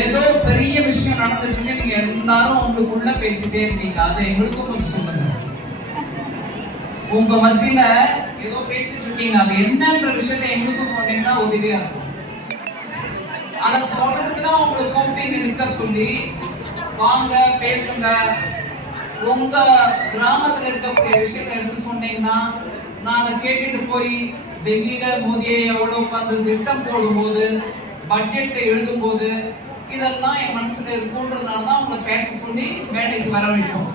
ஏதோ பெரிய விஷயம் நடந்துட்டு நீங்க எல்லாரும் உங்களுக்குள்ள பேசிட்டே இருக்கீங்க அதை எங்களுக்கும் கொஞ்சம் சொல்லுங்க உங்க மத்தியில ஏதோ பேசிட்டு இருக்கீங்க. அது என்னன்ற விஷயத்தை எங்களுக்கும் சொன்னீங்கன்னா உதவியா இருக்கும். அதை சொல்றதுக்கு தான் உங்களை கூப்பிட்டு நிற்க சொல்லி வாங்க பேசுங்க. உங்க கிராமத்துல இருக்கக்கூடிய விஷயத்தை எடுத்து சொன்னீங்கன்னா நாங்க கேட்டுட்டு போய் டெல்லியில மோதியை எவ்வளவு உட்காந்து திட்டம் போடும்போது பட்ஜெட்டை எழுதும்போது இதெல்லாம் என் மனசுல இருக்குன்றதுனால தான் உங்களை பேச சொல்லி மேடைக்கு வர வச்சோம்.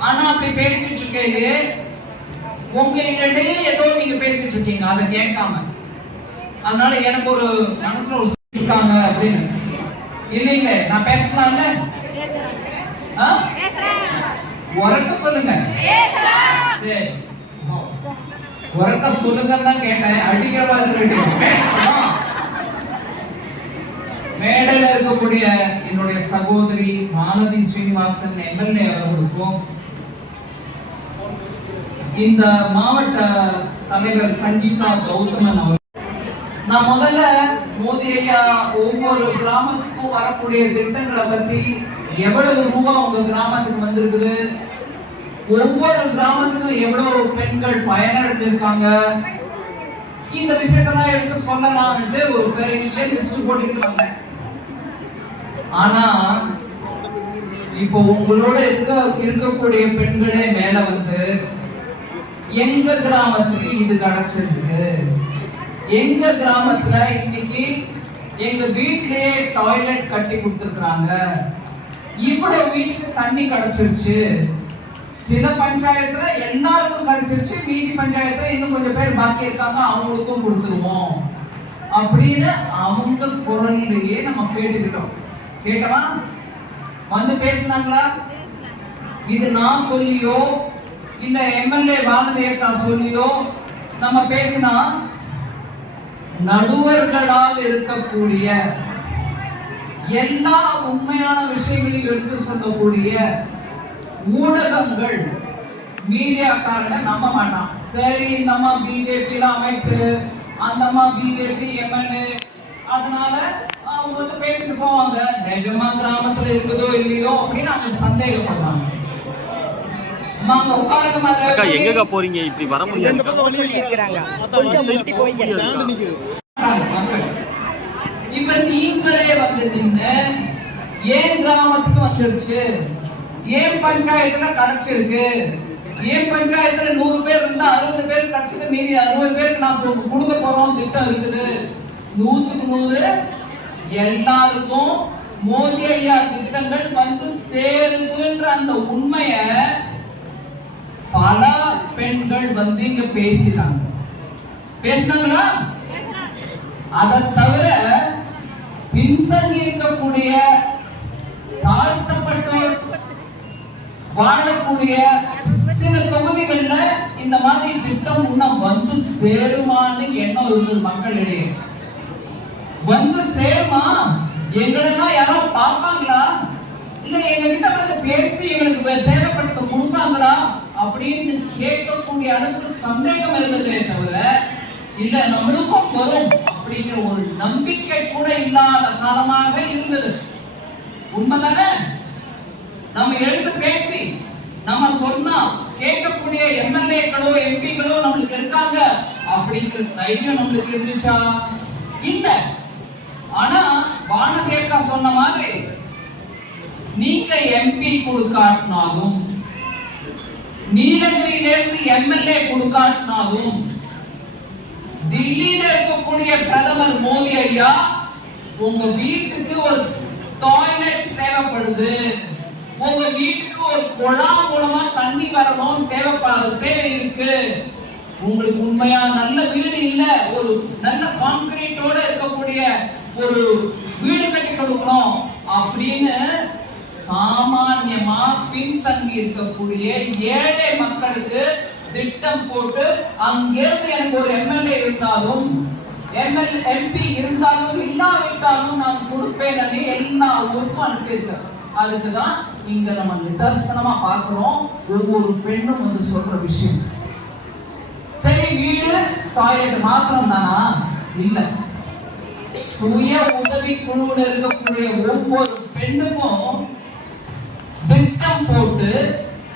ஆனா அப்படி பேசிட்டு இருக்கையிலே உங்க இடையே ஏதோ நீங்க பேசிட்டு இருக்கீங்க அதை கேட்காம. அதனால எனக்கு ஒரு மனசுல ஒரு இருக்காங்க அப்படின்னு. இல்லைங்க நான் பேசலாம்ல? ஆ? உரக்க சொல்லுங்க. சரி. உரக்க சொல்லுங்கன்னு தான் கேட்டேன். அடிக்கிறவா சொல்லிட்டு பேசலாம் மேடையில் இருக்கக்கூடிய என்னுடைய சகோதரி மாலதி ஸ்ரீனிவாசன் எம்எல்ஏ அவர்களுக்கும் இந்த மாவட்ட தலைவர் சங்கீதா கௌதமன் அவர் நான் முதல்ல மோதி ஐயா ஒவ்வொரு கிராமத்துக்கும் வரக்கூடிய திட்டங்களை பத்தி எவ்வளவு ரூபா உங்க கிராமத்துக்கு வந்திருக்குது? ஒவ்வொரு கிராமத்துக்கும் எவ்வளவு பெண்கள் பயனடைஞ்சிருக்காங்க? இந்த விஷயத்தெல்லாம் எடுத்து சொல்லலாம்னு ஒரு பெரிய லிஸ்ட் போட்டுக்கிட்டு வந்தேன். ஆனா இப்போ உங்களோட இருக்க இருக்கக்கூடிய பெண்களே மேல வந்து எங்க கிராமத்துக்கு இது கிடைச்சிருக்கு? எங்க கிராமத்துல இன்னைக்கு எங்க வீட்லயே டாய்லெட் கட்டி கொடுத்துருக்குறாங்க. இவ்வளவு வீட்டுக்கு தண்ணி கிடைச்சிருச்சு. சில பஞ்சாயத்துல எல்லாருக்கும் கிடைச்சிருச்சு. மீதி பஞ்சாயத்துல இன்னும் கொஞ்சம் பேர் பாக்கி இருக்காங்க. அவங்களுக்கும் கொடுத்துருவோம். அப்படின்னு அவங்க குரல்லையே நம்ம கேட்டுக்கிட்டோம். கேட்டமா வந்து பேசுனாங்களா? இது நான் சொல்லியோ இந்த எம்எல்ஏ வானதேவதா சொல்லியோ நம்ம பேசினா நடுவர்களாக இருக்கக்கூடிய எல்லா உண்மையான விஷயங்களையும் எடுத்து சொல்லக்கூடிய ஊடகங்கள் மீடியாக்காரங்க நம்ப மாட்டான். சரி இந்த அம்மா பிஜேபியில அமைச்சர் அந்த அம்மா பிஜேபி எம்எல்ஏ அதனால அவங்க வந்து பேசிட்டு போவாங்க நிஜமா கிராமத்துல இருக்குதோ இல்லையோ அப்படின்னு அவங்க போறீங்க? இப்படி வர முடியாது. இப்ப நீங்களே வந்து நின்னு ஏன் கிராமத்துக்கு வந்துருச்சு? ஏன் பஞ்சாயத்துல கிடைச்சிருக்கு ஏன் பஞ்சாயத்துல நூறு பேர் இருந்தா அறுபது பேர் கிடைச்சது மீதி அறுபது பேருக்கு நான் கொடுக்க போறோம் திட்டம் இருக்குது. நூத்துக்கு நூறு எல்லாருக்கும் மோதி ஐயா திட்டங்கள் வந்து சேருதுன்ற அந்த உண்மைய பல பெண்கள் வந்து இங்க பேசினாங்க பேசினாங்களா? அதை தவிர பின்தங்கி இருக்கக்கூடிய தாழ்த்தப்பட்டோர் வாழக்கூடிய சில தொகுதிகள்ல இந்த மாதிரி திட்டம் இன்னும் வந்து சேருமான்னு எண்ணம் இருந்தது மக்களிடையே. வந்து சேருமா? எங்களெல்லாம் யாரோ பார்ப்பாங்களா? இல்ல எங்க கிட்ட வந்து பேசி எங்களுக்கு வே- தேவைப்பட்டதை கொடுப்பாங்களா? அப்படின்னு கேட்கக்கூடிய அளவுக்கு சந்தேகம் இருந்ததே தவிர இல்ல நம்மளுக்கும் வரும் அப்படிங்கிற ஒரு நம்பிக்கை கூட இல்லாத காலமாக இருந்தது. உண்மைதானே? நம்ம எடுத்து பேசி நம்ம சொன்னா கேட்கக்கூடிய எம்எல்ஏக்களோ எம்பிக்களோ நம்மளுக்கு இருக்காங்க. அப்படிங்கிற தைரியம் நம்மளுக்கு இருந்துச்சா? இல்லை. ஆனா வானதேக்கா சொன்ன மாதிரி நீங்க எம்பி கொடுக்காட்டினாலும் நீலகிரியிலிருந்து எம்எல்ஏ கொடுக்காட்டினாலும் தில்லியில இருக்கக்கூடிய பிரதமர் மோடி ஐயா உங்க வீட்டுக்கு ஒரு டாய்லெட் தேவைப்படுது. உங்க வீட்டுக்கு ஒரு குழா மூலமா தண்ணி வரணும் தேவைப்படாத தேவை இருக்கு. உங்களுக்கு உண்மையா நல்ல வீடு இல்ல ஒரு நல்ல கான்கிரீட்டோட இருக்கக்கூடிய ஒரு வீடு கட்டி கொடுக்கணும் அப்படின்னு சாமான்யமா பின்தங்கி இருக்கக்கூடிய ஏழை மக்களுக்கு திட்டம் போட்டு அங்கிருந்து எனக்கு ஒரு எம்எல்ஏ இருந்தாலும் எம்எல் எம்பி இருந்தாலும் இல்லாவிட்டாலும் நான் கொடுப்பேன் எல்லா ஊருக்கும் அனுப்பியிருக்கேன் அதுக்கு தான் இங்க நம்ம நிதர்சனமா பார்க்கிறோம். ஒவ்வொரு பெண்ணும் வந்து சொல்ற விஷயம். சரி வீடு டாய்லெட் மாத்திரம் தானா இல்லை. சுய உதவி குழுவில் இருக்கக்கூடிய ஒவ்வொரு பெண்ணுக்கும் திட்டம் போட்டு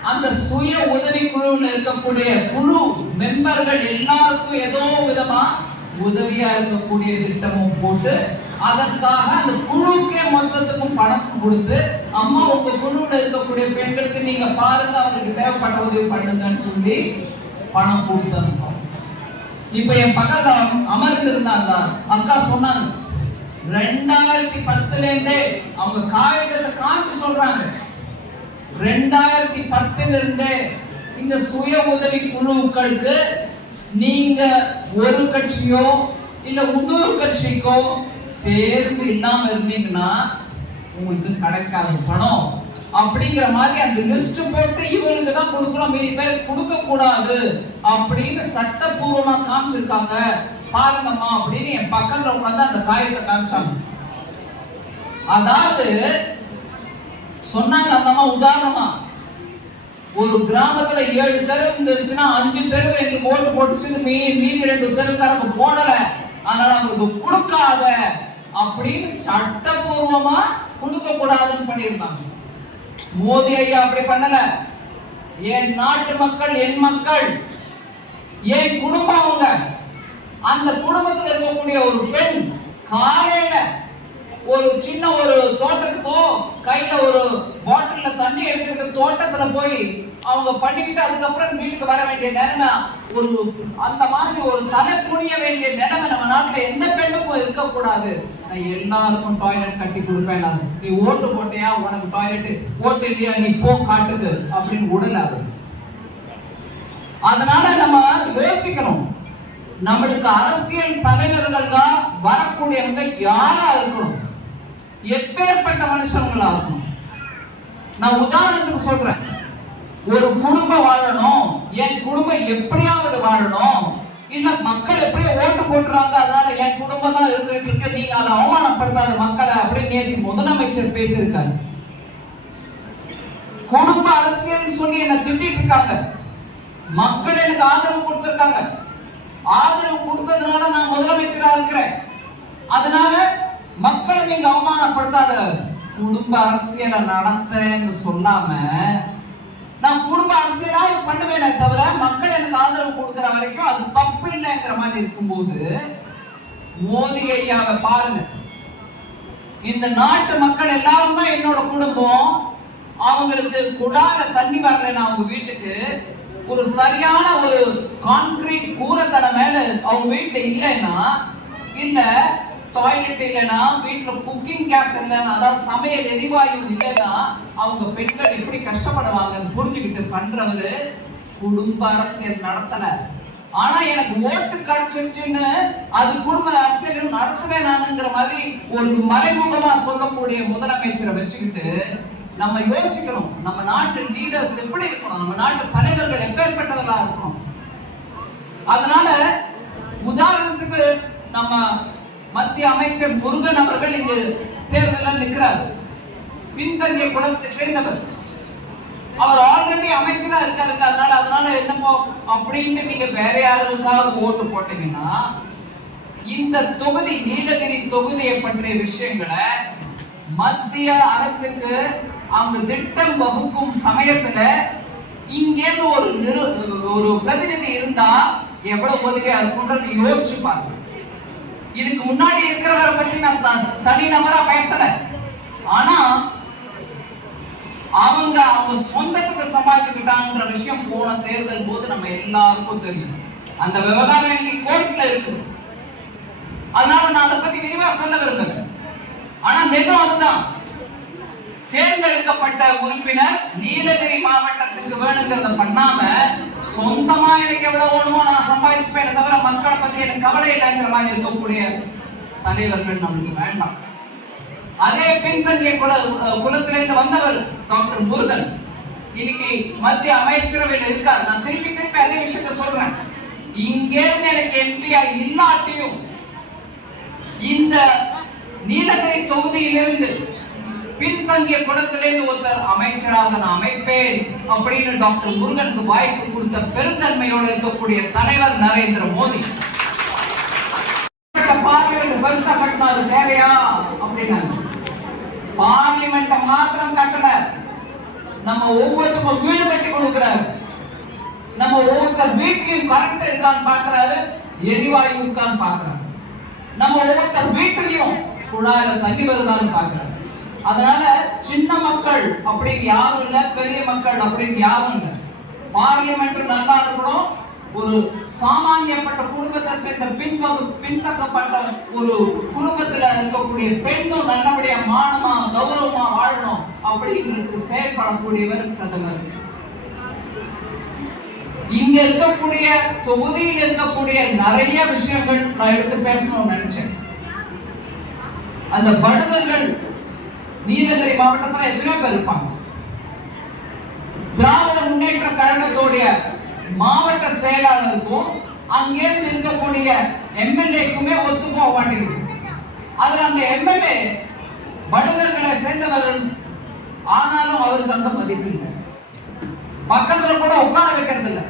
அந்த சுய உதவி குழுவில் இருக்கக்கூடிய குழு மெம்பர்கள் எல்லாருக்கும் ஏதோ விதமா உதவியா இருக்கக்கூடிய திட்டமும் போட்டு அதற்காக அந்த குழுக்கே மொத்தத்துக்கும் பணம் கொடுத்து அம்மா உங்க குழுவில் இருக்கக்கூடிய பெண்களுக்கு நீங்க பாருங்க அவங்களுக்கு தேவைப்பட்ட உதவி பண்ணுங்கன்னு சொல்லி பணம் கொடுத்து இப்ப என் பக்கத்துல அமர்ந்து இருந்தாங்க அக்கா சொன்னாங்க ரெண்டாயிரத்தி பத்துல இருந்தே அவங்க காகிதத்தை காமிச்சு சொல்றாங்க. ரெண்டாயிரத்தி பத்துல இருந்தே இந்த சுய உதவி குழுக்களுக்கு நீங்க ஒரு கட்சியோ இல்ல இன்னொரு கட்சிக்கோ சேர்ந்து இல்லாம இருந்தீங்கன்னா உங்களுக்கு கிடைக்காது பணம். அப்படிங்கிற மாதிரி அந்த லிஸ்ட் போட்டு இவங்களுக்கு தான் கொடுக்கணும். மீதி பேர் கொடுக்க கூடாது அப்படின்னு சட்டப்பூர்வமா காமிச்சிருக்காங்க. பாருங்கம்மா அப்படின்னு என் பக்கத்துல உட்காந்து அந்த காயத்தை காமிச்சாங்க. அதாவது சொன்னாங்க அந்த அம்மா உதாரணமா ஒரு கிராமத்துல ஏழு தெரு இருந்துச்சுன்னா அஞ்சு தெரு எங்களுக்கு ஓட்டு போட்டுச்சு மீ மீதி ரெண்டு தெருக்காரங்க போடல. அதனால அவங்களுக்கு கொடுக்காத அப்படின்னு சட்டபூர்வமா கொடுக்க கூடாதுன்னு பண்ணியிருந்தாங்க. மோதி ஐயா அப்படி பண்ணல. என் நாட்டு மக்கள் என் மக்கள் என் குடும்பம் அவங்க. அந்த குடும்பத்தில் இருக்கக்கூடிய ஒரு பெண் காலையில ஒரு சின்ன ஒரு தோட்டத்துக்கோ கையில ஒரு பாட்டில்ல தண்ணி எடுத்துக்கிட்டு தோட்டத்துல போய் அவங்க பண்ணிக்கிட்டு அதுக்கப்புறம் வீட்டுக்கு வர வேண்டிய நிலைமை ஒரு அந்த மாதிரி ஒரு சதை துணிய வேண்டிய நிலைமை நம்ம நாட்டுல எந்த பெண்ணுக்கும் இருக்கக்கூடாது. நான் எல்லாருக்கும் டாய்லெட் கட்டி கொடுப்பேன் நான். நீ ஓட்டு போட்டியா? உனக்கு டாய்லெட் ஓட்டு இல்லையா? நீ போ காட்டுக்கு அப்படின்னு விடல அதனால நம்ம யோசிக்கணும். நம்மளுக்கு அரசியல் தலைவர்கள்லாம் வரக்கூடியவங்க யாரா இருக்கணும்? எப்பேற்பட்ட மனுஷங்களா இருக்கணும்? நான் உதாரணத்துக்கு சொல்றேன். ஒரு குடும்பம் வாழணும். என் குடும்பம் எப்படியாவது வாழணும். இல்ல மக்கள் எப்படியோ ஓட்டு போட்டுறாங்க. அதனால என் குடும்பம் தான் இருந்துட்டு இருக்கு. நீங்க அதை அவமானப்படுத்தாத மக்களை அப்படின்னு நேற்று முதலமைச்சர் பேசியிருக்காரு. குடும்ப அரசியல் சொல்லி என்ன திட்டிட்டு இருக்காங்க. மக்கள் எனக்கு ஆதரவு கொடுத்திருக்காங்க. ஆதரவு கொடுத்ததுனால நான் முதலமைச்சரா இருக்கிறேன். அதனால மக்களை நீங்க அவமானப்படுத்தாத குடும்ப அரசியலை நடத்துறேன்னு சொல்லாம நான் குடும்ப அரசியலா இது பண்ணுவேனே தவிர மக்கள் எனக்கு ஆதரவு கொடுக்கிற வரைக்கும் அது தப்பு இல்லைங்கிற மாதிரி இருக்கும்போது மோதி ஐயாவை பாருங்க. இந்த நாட்டு மக்கள் எல்லாரும் தான் என்னோட குடும்பம். அவங்களுக்கு குடால தண்ணி வரலன்னு அவங்க வீட்டுக்கு ஒரு சரியான ஒரு கான்கிரீட் கூரை தடை மேல அவங்க வீட்டுல இல்லைன்னா இல்ல டாய்லெட் இல்லைன்னா வீட்டுல குக்கிங் கேஸ் இல்லைன்னா அதாவது சமையல் எரிவாயு இல்லைன்னா அவங்க பெண்கள் எப்படி கஷ்டப்படுவாங்கன்னு புரிஞ்சுக்கிட்டு பண்றவரு குடும்ப அரசியல் நடத்தல. ஆனா எனக்கு ஓட்டு கிடைச்சிருச்சுன்னு அது குடும்ப அரசியலும் நடத்தவே நானுங்கிற மாதிரி ஒரு மறைமுகமா சொல்லக்கூடிய முதலமைச்சரை வச்சுக்கிட்டு நம்ம யோசிக்கணும். நம்ம நாட்டு லீடர்ஸ் எப்படி இருக்கணும்? நம்ம நாட்டு தலைவர்கள் எப்பேற்பட்டவர்களா இருக்கணும்? அதனால உதாரணத்துக்கு நம்ம மத்திய அமைச்சர் முருகன் அவர்கள் இங்கு தேர்தலில் நிற்கிறார். பின்தங்கிய குடத்தை சேர்ந்தவர். அவர் ஆல்ரெடி அமைச்சரா இருக்காருங்க. அதனால அதனால என்னமோ அப்படின்ட்டு நீங்க வேற யாருக்காவது ஓட்டு போட்டீங்கன்னா இந்த தொகுதி நீலகிரி தொகுதியை பற்றிய விஷயங்களை மத்திய அரசுக்கு அவங்க திட்டம் வகுக்கும் சமயத்துல இங்கேருந்து ஒரு நிறு ஒரு பிரதிநிதி இருந்தா எவ்வளவு உதவியா இருக்கும்ன்றது யோசிச்சு பாருங்க. இதுக்கு முன்னாடி இருக்கிறவரை பத்தி நான் த- தனிநபரா பேசல. ஆனா அவங்க அவங்க சொந்தத்துக்கு சம்பாதிச்சுக்கிட்டான்ற விஷயம் போன தேர்தல் போது நம்ம எல்லாருக்கும் தெரியும். அந்த விவகாரம் இன்னைக்கு கோர்ட்ல இருக்கு. அதனால நான் அதை பத்தி விரிவா சொல்ல விரும்பல. ஆனா நிஜம் அதுதான். தேர்ந்தெடுக்கப்பட்ட உறுப்பினர் நீலகிரி மாவட்டத்துக்கு வேணுங்கிறத பண்ணாம சொந்தமா எனக்கு எவ்வளவு வேணுமோ நான் சம்பாதிச்சுப்பேன் தவிர மக்களை பத்தி எனக்கு கவலை இல்லைங்கிற மாதிரி இருக்கக்கூடிய தலைவர்கள் நம்மளுக்கு வேண்டாம். அதே பின்தங்கிய குல குலத்திலிருந்து வந்தவர் டாக்டர் முருகன். இன்னைக்கு மத்திய அமைச்சரவையில் இருக்கார். நான் திருப்பி திருப்பி அதே விஷயத்த சொல்றேன். இங்கேருந்து எனக்கு எம்பியா இல்லாட்டியும் இந்த நீலகிரி தொகுதியிலிருந்து பின்தங்கிய குலத்திலிருந்து ஒருத்தர் அமைச்சராக நான் அமைப்பேன் அப்படின்னு டாக்டர் முருகனுக்கு வாய்ப்பு கொடுத்த பெருந்தன்மையோடு இருக்கக்கூடிய தலைவர் நரேந்திர மோடி. பார்லிமெண்ட் பெருசா கட்டினாரு அது தேவையா? அப்படின்னாங்க. பார்லிமெண்ட்டை மாத்திரம் கட்டல. நம்ம ஒவ்வொருத்தருக்கும் வீடு கட்டி கொடுக்கிறாரு. நம்ம ஒவ்வொருத்தர் வீட்லயும் கரண்ட் இருக்கான்னு பாக்குறாரு எரிவாயு இருக்கான்னு பாக்குறாரு. நம்ம ஒவ்வொருத்தர் வீட்டுலயும் குழாயில தண்ணி வருதான்னு பாக்குறாரு. அதனால சின்ன மக்கள் அப்படின்னு யாரும் இல்ல பெரிய மக்கள் அப்படின்னு யாரும் இல்ல. பார்லிமெண்ட் நல்லா இருக்கணும். ஒரு சாமானியப்பட்ட குடும்பத்தை சேர்ந்த பின்பகு பின்தக்கப்பட்ட ஒரு குடும்பத்துல இருக்கக்கூடிய பெண்ணும் நல்லபடியா மானமா கௌரவமா வாழணும் அப்படிங்கிறது செயல்படக்கூடியவர் பிரதமர். இங்க இருக்கக்கூடிய தொகுதியில் இருக்கக்கூடிய நிறைய விஷயங்கள் நான் எடுத்து பேசணும்னு நினைச்சேன். அந்த படுகர்கள் நீலகிரி மாவட்டத்தில் எத்தனையோ பேர் இருப்பாங்க. திராவிட முன்னேற்ற கழகத்துடைய மாவட்ட செயலாளருக்கும் அங்கேருந்து இருக்கக்கூடிய எம்எல்ஏக்குமே ஒத்து போக மாட்டேங்குது. அதில் அந்த எம்எல்ஏ படுகர்களை சேர்ந்தவர் ஆனாலும் அவருக்கு அந்த மதிப்பு இல்லை. பக்கத்தில் கூட உட்கார வைக்கிறது இல்லை.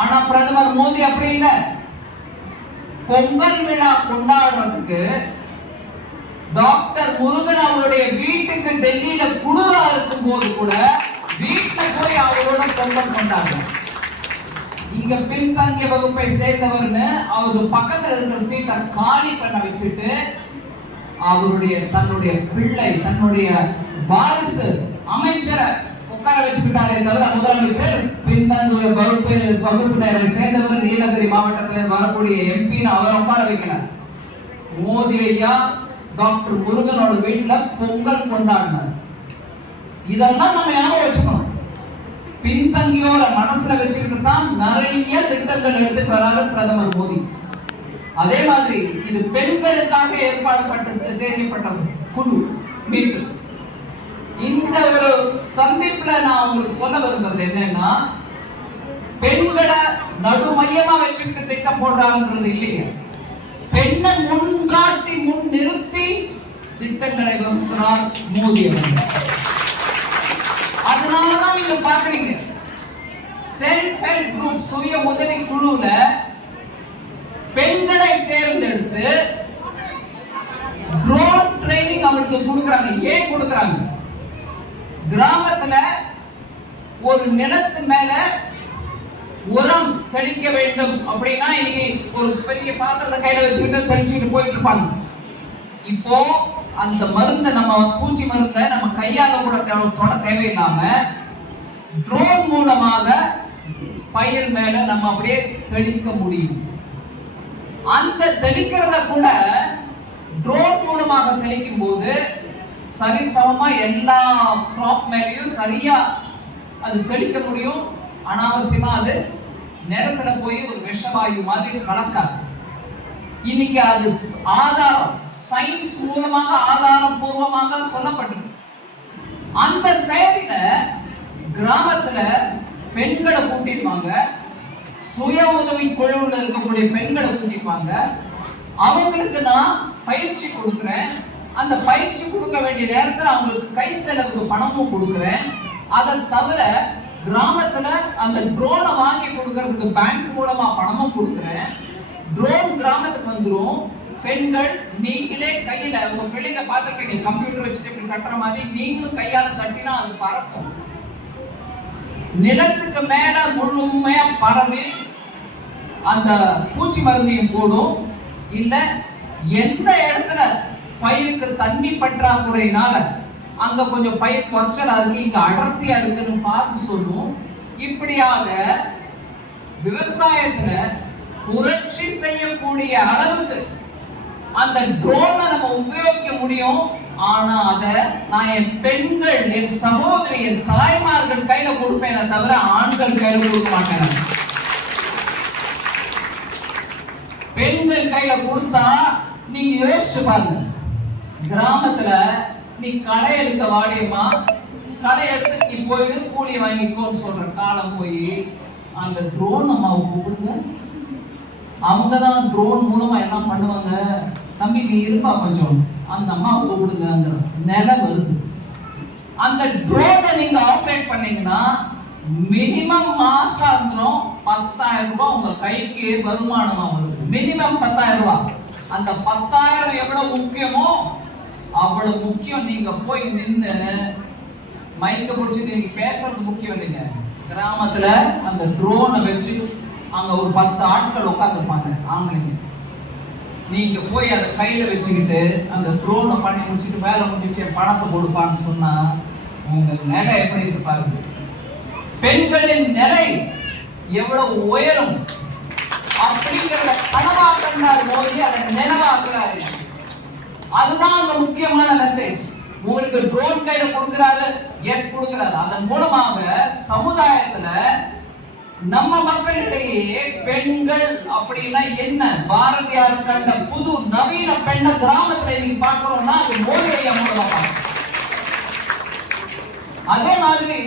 ஆனா பிரதமர் மோடி அப்படி இல்லை. பொங்கல் விழா கொண்டாடுறதுக்கு டாக்டர் முருகன் அவருடைய வீட்டுக்கு டெல்லியில குழுவா இருக்கும் போது கூட வீட்டுல போய் அவரோட பொங்கல் கொண்டாங்க இங்க பின்தங்கிய வகுப்பை சேர்ந்தவர்னு அவருக்கு பக்கத்துல இருக்கிற சீட்டை காலி பண்ண வச்சுட்டு அவருடைய தன்னுடைய பிள்ளை தன்னுடைய வாரிசு அமைச்சரை உட்கார வச்சுக்கிட்டாரே தவிர முதலமைச்சர் பின்தங்கிய வகுப்பு வகுப்பினரை சேர்ந்தவர் நீலகிரி மாவட்டத்தில் வரக்கூடிய எம்பின்னு அவர் உட்கார வைக்கிறார் மோதி ஐயா டாக்டர் முருகனோட வீட்டில் பொங்கல் கொண்டாடினார். இதெல்லாம் நம்ம ஞாபகம் வச்சுக்கணும். பின்தங்கியோர மனசுல வச்சுக்கிட்டு தான் நிறைய திட்டங்கள் எடுத்து வராரு பிரதமர் மோடி. அதே மாதிரி இது பெண்களுக்காக ஏற்பாடுபட்ட செ- செய்யப்பட்ட குழு மீட்பு. இந்த ஒரு சந்திப்புல நான் உங்களுக்கு சொல்ல விரும்புறது என்னன்னா பெண்களை நடுமையமா வச்சுக்கிட்டு திட்டம் போடுறாங்கன்றது இல்லையா. பெண்ணை முன்காட்டி முன் நிறுத்தி திட்டங்களை வகுக்கிறார் மோடி அவர்கள். அதனாலதான் நீங்க பாக்குறீங்க செல்ஃப் ஹெல்ப் குரூப் சுய உதவி குழுல பெண்களை தேர்ந்தெடுத்து ட்ரோன் ட்ரைனிங் அவங்களுக்கு கொடுக்குறாங்க. ஏன் கொடுக்குறாங்க? கிராமத்துல ஒரு நிலத்து மேல உரம் தெளிக்க வேண்டும் அப்படின்னா இன்னைக்கு ஒரு பெரிய பாத்திரத்தை கையில வச்சுக்கிட்டு தெளிச்சுக்கிட்டு போயிட்டு இருப்பாங்க. இப்போ அந்த மருந்தை நம்ம பூச்சி மருந்தை நம்ம கையால கூட தொட தேவையில்லாம ட்ரோன் மூலமாக பயிர் மேல நம்ம அப்படியே தெளிக்க முடியும். அந்த தெளிக்கிறத கூட ட்ரோன் மூலமாக தெளிக்கும் போது சரிசமமா எல்லா கிராப் மேலேயும் சரியா அது தெளிக்க முடியும். அனாவசியமா அது நேரத்துல போய் ஒரு விஷவாயு மாதிரி கலக்காது. இன்னைக்கு அது ஆதாரம் சயின்ஸ் மூலமாக ஆதாரம் பூர்வமாக சொல்லப்பட்டிருக்கு. அந்த செயலில கிராமத்துல பெண்களை கூட்டிருப்பாங்க. சுய உதவி குழுவில் இருக்கக்கூடிய பெண்களை கூட்டிருப்பாங்க. அவங்களுக்கு நான் பயிற்சி கொடுக்குறேன். அந்த பயிற்சி கொடுக்க வேண்டிய நேரத்தில் அவங்களுக்கு கை செலவுக்கு பணமும் கொடுக்குறேன். அதை தவிர கிராமத்துல அந்த ட்ரோனை வாங்கி கொடுக்கறதுக்கு பேங்க் மூலமா பணமும் கொடுக்குறேன். ட்ரோன் கிராமத்துக்கு வந்துடும் பெண்கள் நீங்களே கையில உங்க பிள்ளைங்க பார்த்துருப்பீங்க கம்ப்யூட்டர் வச்சுட்டு இப்படி கட்டுற மாதிரி நீங்களும் கையால தட்டினா அது பறக்கும். நிலத்துக்கு மேல முழுமையா பரவி அந்த பூச்சி மருந்தையும் போடும். இல்ல எந்த இடத்துல பயிருக்கு தண்ணி பற்றாக்குறையினால அங்க கொஞ்சம் பயிர் குறைச்சலா இருக்கு இங்க அடர்த்தியா இருக்குன்னு பார்த்து சொல்லும். இப்படியாக விவசாயத்துல புரட்சி செய்யக்கூடிய அளவுக்கு அந்த ட்ரோனை நம்ம உபயோகிக்க முடியும். ஆனா அத நான் என் பெண்கள் என் சகோதரி என் தாய்மார்கள் கையில கொடுப்பேனே தவிர ஆண்கள் கையில கொடுக்க மாட்டேன் பெண்கள் கையில கொடுத்தா நீங்க யோசிச்சு பாருங்க. கிராமத்துல நீ களை எடுக்க வாடியம்மா களை எடுத்து நீ போயிடு கூலி வாங்கிக்கோன்னு சொல்ற காலம் போய் அந்த ட்ரோன் அம்மாவுக்கு கொடுங்க. அவங்க தான் ட்ரோன் மூலமா என்ன பண்ணுவாங்க? தம்பி நீ இருப்பா கொஞ்சம். அந்த அம்மா கூப்பிடுங்க நிலை வருது. அந்த ட்ரோனை நீங்க ஆப்ரேட் பண்ணீங்கன்னா மினிமம் மாசாந்திரம் பத்தாயிரம் ரூபாய் உங்க கைக்கு வருமானமா வருது. மினிமம் பத்தாயிரம் ரூபாய். அந்த பத்தாயிரம் எவ்வளவு முக்கியமோ அவ்வளவு முக்கியம் நீங்க போய் நின்று மைக்க பிடிச்சி நீங்க பேசுறது முக்கியம் இல்லைங்க. கிராமத்துல அந்த ட்ரோனை வச்சு அங்க ஒரு பத்து ஆட்கள் உட்காந்துருப்பாங்க ஆம்பளைங்க. நீங்க போய் அதை கையில வச்சுக்கிட்டு அந்த ட்ரோனை பண்ணி முடிச்சுட்டு வேலை முடிச்சு பணத்தை கொடுப்பான்னு சொன்னா உங்க நிலை எப்படி இருக்கு பாருங்க. பெண்களின் நிலை எவ்வளவு உயரும். அப்படிங்கிறத கனவாக்குறார் மோதி அதை நினைவாக்குறாரு. அதுதான் அந்த முக்கியமான மெசேஜ் உங்களுக்கு ட்ரோன் கையில கொடுக்கிறாரு எஸ் கொடுக்கிறாரு. அதன் மூலமாக சமுதாயத்துல நம்ம மக்களிடையே பெண்கள் அப்படின்னா என்ன? பாரதியார் கண்ட புது நவீன பெண்ண கிராமத்துல நீங்க பாக்குறோம்னா அது மோடி மூலமா அதே மாதிரி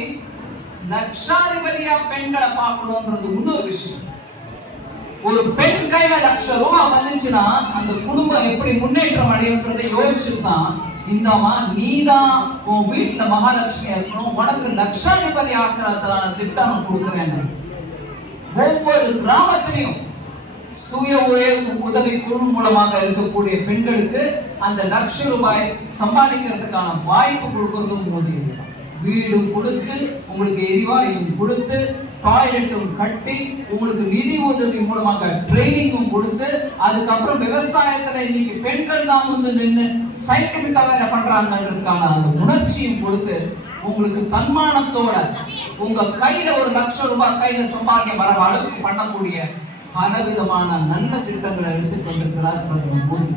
லட்சாதிபதியா பெண்களை பார்க்கணும்ன்றது இன்னொரு விஷயம். ஒரு பெண் கையில லட்ச ரூபாய் வந்துச்சுன்னா அந்த குடும்பம் எப்படி முன்னேற்றம் அடையுன்றதை யோசிச்சுதான் இந்தம்மா நீதான் உன் வீட்டுல மகாலட்சுமி இருக்கணும் உனக்கு லட்சாதிபதி ஆக்குறதுக்கான திட்டம் நான் கொடுக்குறேன் ஒவ்வொரு கிராமத்திலையும் சுய உதவி குழு மூலமாக இருக்கக்கூடிய பெண்களுக்கு அந்த லட்ச ரூபாய் சம்பாதிக்கிறதுக்கான வாய்ப்பு கொடுக்கறதும் போது வீடும் கொடுத்து உங்களுக்கு எரிவாயும் கொடுத்து டாய்லெட்டும் கட்டி உங்களுக்கு நிதி உதவி மூலமாக ட்ரைனிங்கும் கொடுத்து அதுக்கப்புறம் விவசாயத்துல இன்னைக்கு பெண்கள் தான் வந்து நின்று சயின்டிபிக்காக என்ன பண்றாங்கன்றதுக்கான அந்த உணர்ச்சியும் கொடுத்து உங்களுக்கு தன்மானத்தோட உங்க கையில ஒரு லட்சம் ரூபாய் கையில சம்பாதிக்க வர அளவுக்கு பண்ணக்கூடிய பலவிதமான நல்ல திட்டங்களை எடுத்துக் கொண்டிருக்கிறார் பிரதமர் மோடி.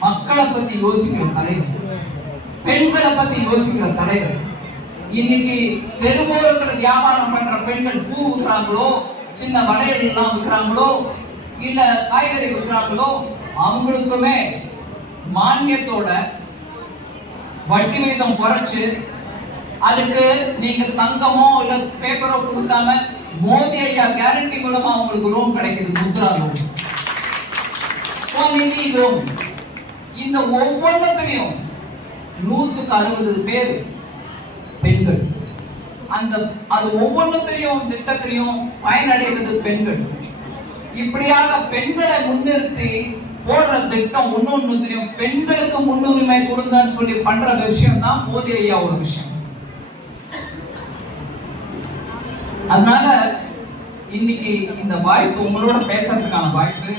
மக்களை பத்தி யோசிக்கிற தலைவர் பெண்களை பத்தி யோசிக்கிற தலைவர் இன்னைக்கு தெருவோரத்துல வியாபாரம் பண்ற பெண்கள் பூ விற்கிறாங்களோ சின்ன வளையல் எல்லாம் விற்கிறாங்களோ இல்ல காய்கறி விற்கிறாங்களோ அவங்களுக்குமே மானியத்தோட வட்டி வீதம் குறைச்சு அதுக்கு நீங்க தங்கமோ இல்ல பேப்பரோ கொடுக்காம மோதி ஐயா கேரண்டி மூலமா அவங்களுக்கு லோன் கிடைக்குது முத்ரா லோன் ஸ்வநிதி லோன் இந்த ஒவ்வொன்றத்தையும் நூத்துக்கு அறுபது பேர் அந்த அது ஒவ்வொன்றத்திலையும் திட்டத்திலையும் பயனடைவது பெண்கள். இப்படியாக பெண்களை முன்னிறுத்தி போடுற திட்டம் ஒன்னொன்னுத்திலையும் பெண்களுக்கு முன்னுரிமை கொடுங்கன்னு சொல்லி பண்ற விஷயம் தான் மோதி ஐயா ஒரு விஷயம். அதனால இன்னைக்கு இந்த வாய்ப்பு உங்களோட பேசுறதுக்கான வாய்ப்பு.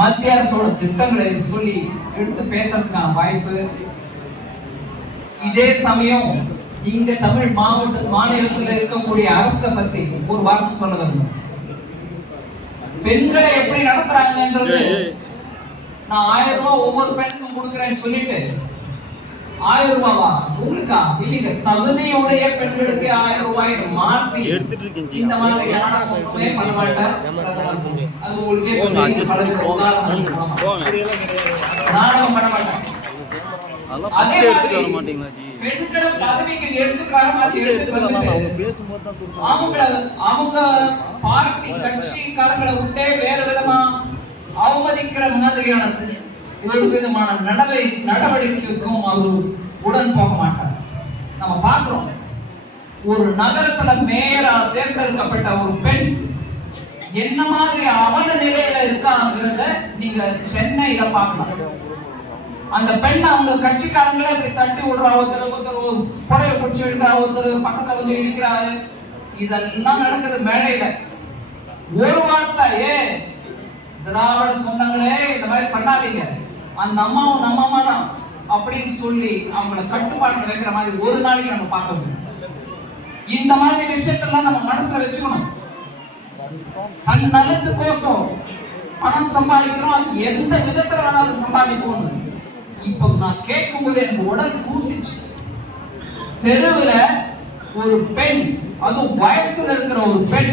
மத்திய அரசோட திட்டங்களை சொல்லி எடுத்து பேசுறதுக்கான வாய்ப்பு. இதே சமயம் இங்க தமிழ் மாவட்ட மாநிலத்தில் இருக்கக்கூடிய அரசை பத்தி ஒரு வார்த்தை சொல்ல வேண்டும் பெண்களை எப்படி நடத்துறாங்கன்றது நான் ஆயிரம் ரூபாய் ஒவ்வொரு பெண்ணுக்கும் கொடுக்குறேன்னு சொல்லிட்டு ஆயிரம் ரூபாவா? உங்களுக்கா? இல்லைங்க தகுதியுடைய பெண்களுக்கு ஆயிரம் ரூபாய் மாற்றி. இந்த மாதிரி நாடகம் பண்ண மாட்டார். அது உங்களுக்கே நாடகம் பண்ண அதெல்லாம் அதே மாதிரி பெண்களை பதவிக்கு பேசும்போது தான் கொடுக்கணும். அவங்கள அவங்க பார்ட்டி கட்சிக்காரங்களை விட்டே வேற விதமா அவமதிக்கிற மாதிரியான ஒரு விதமான நடவை நடவடிக்கைக்கும் அவர் உடன் போக மாட்டார் நம்ம பார்க்கிறோம். ஒரு நகரத்துல மேயரா தேர்ந்தெடுக்கப்பட்ட ஒரு பெண் என்ன மாதிரி அவல நிலையில இருக்காங்கிறத நீங்க சென்னையில பார்க்கலாம். அந்த பெண்ணை அவங்க கட்சிக்காரங்களே இப்படி தட்டி விடுறா ஒருத்தர் ஒருத்தர் ஒரு பிடிச்சி எடுக்கிறா ஒருத்தர் பக்கத்துல வந்து இடிக்கிறாரு. இதெல்லாம் நடக்குது மேடையில. ஒரு வார்த்தை ஏ திராவிட சொந்தங்களே இந்த மாதிரி பண்ணாதீங்க. அந்த அம்மாவும் நம்ம அம்மா தான் அப்படின்னு சொல்லி அவங்கள கட்டுப்பாட்டில் வைக்கிற மாதிரி ஒரு நாளைக்கு நம்ம பார்க்க முடியும். இந்த மாதிரி விஷயத்தெல்லாம் நம்ம மனசுல வச்சுக்கணும். தன் நலத்துக்கோசம் பணம் சம்பாதிக்கிறோம். அது எந்த விதத்துல வேணாலும் சம்பாதிப்போம் இப்போ நான் கேட்கும்போது எனக்கு உடல் கூசிச்சு. தெருவில் ஒரு பெண் அதுவும் வயசுல இருக்கிற ஒரு பெண்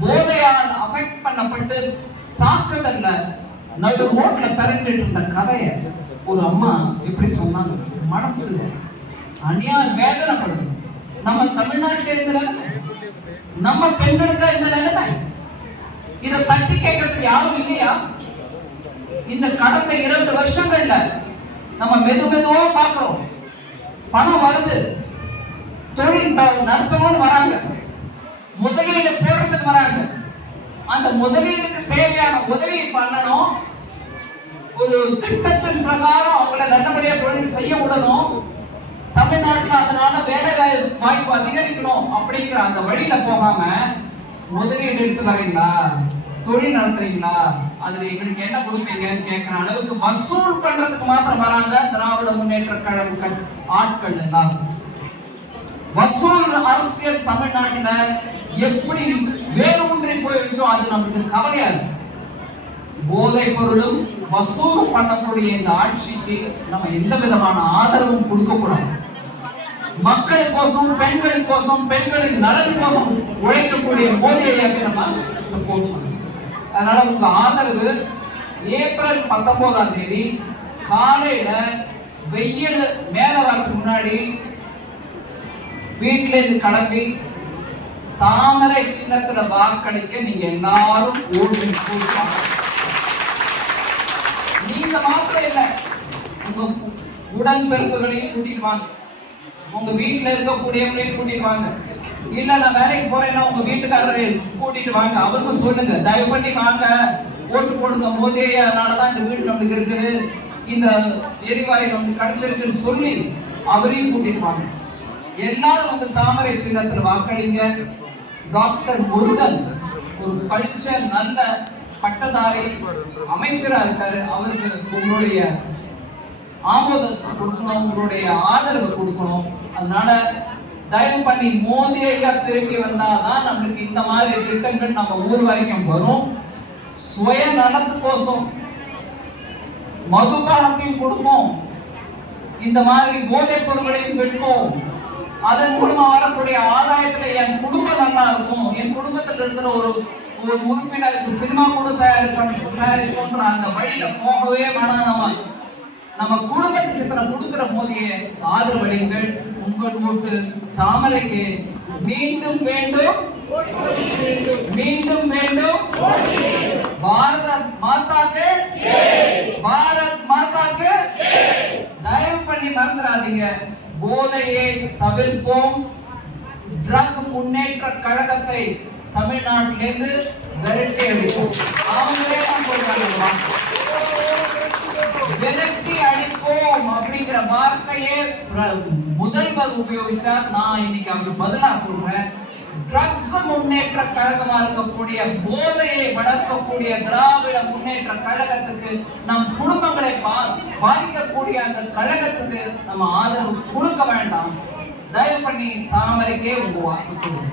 போதையால் அஃபெக்ட் பண்ணப்பட்டு தாக்குதல்ல நடு ரோட்ல பிறந்துட்டு இருந்த கதையை ஒரு அம்மா எப்படி சொன்னாங்க? மனசு அநியாயம் வேதனைப்படுது. நம்ம தமிழ்நாட்டில் இந்த நிலைமை? நம்ம பெண்களுக்கு இந்த நிலைமை? இதை தட்டி கேட்கறதுக்கு யாரும் இல்லையா? இந்த கடந்த இருபது வருஷங்கள்ல நம்ம மெது மெதுவா பார்க்கிறோம். பணம் வருது. தொழில் நடத்தணும்னு வராங்க. முதலீடு போடுறதுக்கு வராங்க. அந்த முதலீடுக்கு தேவையான உதவி பண்ணணும். ஒரு திட்டத்தின் பிரகாரம் அவங்கள நல்லபடியா தொழில் செய்ய விடணும். தமிழ்நாட்டில் அதனால வேலை வாய்ப்பு அதிகரிக்கணும் அப்படிங்கிற அந்த வழியில போகாம முதலீடு எடுத்து வரீங்களா? தொழில் நடத்துறீங்களா? அதுல எங்களுக்கு என்ன கொடுப்பீங்கன்னு கேட்கிற அளவுக்கு வசூல் பண்றதுக்கு மாத்திரம் வராங்க. திராவிட முன்னேற்ற கழக ஆட்கள் எல்லாம் வசூல் அரசியல் தமிழ்நாட்டுல எப்படி வேரூன்றி போயிடுச்சோ அது நமக்கு கவலையா இருக்கு. போதைப் பொருளும் வசூல் பண்ணக்கூடிய இந்த ஆட்சிக்கு நம்ம எந்த விதமான ஆதரவும் கொடுக்க கூடாது மக்களுக்கோசம் பெண்களுக்கோசம் பெண்களின் நலனுக்கோசம் உழைக்கக்கூடிய மோடியை நம்ம சப்போர்ட் பண்ணணும். அதனால உங்க ஆதரவு ஏப்ரல் பத்தொன்பதாம் தேதி காலையில வெயில் மேல வரதுக்கு முன்னாடி வீட்டில இருந்து கிளம்பி தாமரை சின்னத்துல வாக்களிக்க நீங்க எல்லாரும் ஓடி நீங்க மாத்திரம் இல்ல உங்க உடன்பிறப்புகளையும் கூட்டிட்டு வாங்க. உங்க வீட்டுல இருக்கக்கூடியவங்களையும் கூட்டிட்டு வாங்க. இல்ல நான் வேலைக்கு போறேன்னா உங்க வீட்டுக்காரரை கூட்டிட்டு வாங்க. அவருக்கும் சொல்லுங்க. தயவு பண்ணி வாங்க. ஓட்டு போடுங்க. போதே அதனாலதான் இந்த வீடு நம்மளுக்கு இருக்குது. இந்த எரிவாயு நமக்கு கிடைச்சிருக்குன்னு சொல்லி அவரையும் கூட்டிட்டு வாங்க. எல்லாரும் வந்து தாமரை சின்னத்துல வாக்களிங்க. டாக்டர் முருகன் ஒரு படிச்ச நல்ல பட்டதாரி அமைச்சரா இருக்காரு. அவருக்கு உங்களுடைய ஆமோதத்தை கொடுக்கணும். உங்களுடைய ஆதரவு கொடுக்கணும். அதனால தயவு பண்ணி மோதி ஐயா திரும்பி வந்தாதான் நம்மளுக்கு இந்த மாதிரி திட்டங்கள் நம்ம ஊர் வரைக்கும் வரும். சுய நலத்துக்கோசம் மதுபானத்தையும் கொடுப்போம். இந்த மாதிரி போதைப் பொருட்களையும் விற்போம் அதன் மூலமா வரக்கூடிய ஆதாயத்துல என் குடும்பம் நல்லா இருக்கும். என் குடும்பத்துல இருக்கிற ஒரு ஒரு உறுப்பினருக்கு சினிமா கூட தயாரிப்பு தயாரிப்போன்ற அந்த வழியில போகவே வேணாம் நம்ம. நம்ம குடும்பத்துக்கு இத்தனை கொடுக்கிற போதைய ஆதரவளிங்கள் உங்கள் கூட்டு தாமரைக்கு மீண்டும் வேண்டும். மீண்டும் வேண்டும். பாரத மாதாக்கு பாரத் மாதாக்கு தயவு பண்ணி மறந்துடாதீங்க. போதையை தவிர்ப்போம். ட்ரக் முன்னேற்ற கழகத்தை தமிழ்நாட்டிலிருந்து விரட்டி அடிப்போம். அவங்களே தான் சொல்றாங்க விரட்டி அடிப்போம் அப்படிங்கிற வார்த்தையே முதல்வர் உபயோகிச்சார் நான் இன்னைக்கு அவருக்கு பதிலா சொல்றேன். ட்ரக்ஸ் முன்னேற்ற கழகமா இருக்கக்கூடிய போதையை வளர்க்கக்கூடிய திராவிட முன்னேற்ற கழகத்துக்கு நம் குடும்பங்களை பா- பாதிக்கக்கூடிய அந்த கழகத்துக்கு நம்ம ஆதரவு கொடுக்க வேண்டாம். தயவு பண்ணி தாமரைக்கே உங்க வாக்கு கொடுங்க.